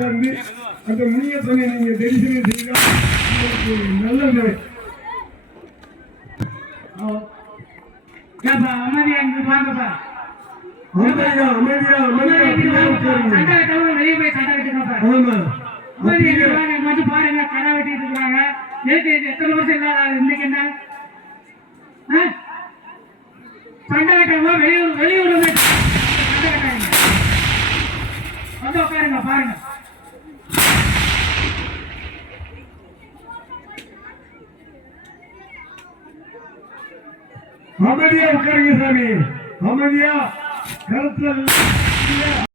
உட்கார்ந்து அந்த முனியப்பனை நீங்க தரிசனம் செய்தால் நல்லது. அமைதியா இங்க வாங்கப்பா. அமைதியா அமைதியா அமைதியா வெளியே போய் சண்டை கட்டுங்கப்பா. ஆமா மட்டும் பாருங்க, கடை வெட்டிட்டு இருக்காங்க. எத்தனை வருஷம் இல்லாத இன்னைக்கு என்ன சண்டை கட்டவங்க வெளியூர்ல சண்டை கட்டாங்க. வந்து உட்காருங்க பாருங்க. அமைதியா உட்காருங்க சாமி, அமைதியா கருத்துல